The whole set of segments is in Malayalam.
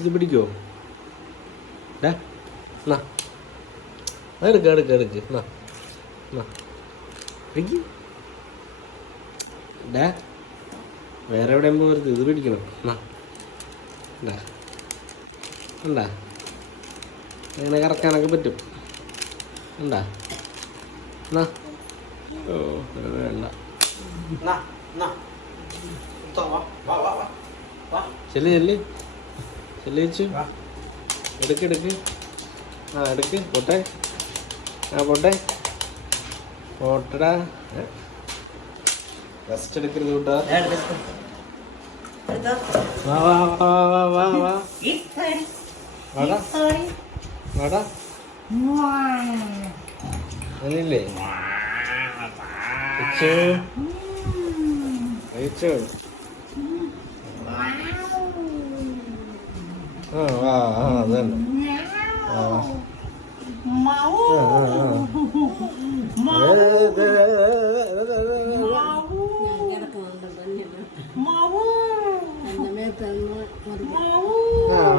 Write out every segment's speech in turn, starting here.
ഇത് പിടിക്കോ ഡാ എന്നാ എടുക്ക എടുക്ക എടുക്ക്. എന്നാ എന്നാ പിടിക്ക് ഡാ വേറെ എവിടെയും പോകരുത് ഇത് പിടിക്കണം. എന്നാ ഉണ്ടാ ഉണ്ടാ അങ്ങനെ കറക്കാനൊക്കെ പറ്റും. ഉണ്ടാ എന്നാ ഓ വേണ്ട. ചെല്ല് ചെല്ല്. ചെല്ല് വെച്ചു. വാ. എടുക്ക് എടുക്ക്. ആ എടുക്ക്. പോട്ടെ. ആ പോട്ടെ. പോട്ടടാ. റെസ്റ്റ് എടുക്കരുത് കൂട്ടാ. വാ വാ വാ വാ വാ വാ. വാടാ വാടാ അങ്ങനില്ലേ വെച്ചു. ആ ആ അത് തന്നെ ആ.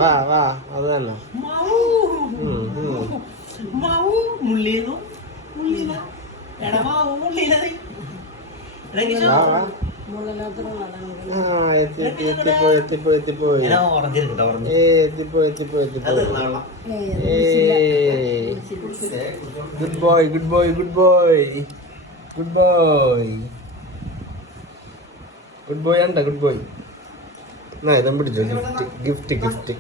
വാ വാ അത് തന്നെ ഉം, ഉം. മാവു മുള്ളിയതു good boy good boy good boy good boy good boy അണ്ട ഗുഡ് ബോയ് എന്നാ ഇതം പിടിച്ചോ ഗിഫ്റ്റ് ഗിഫ്റ്റ് ഗിഫ്റ്റ്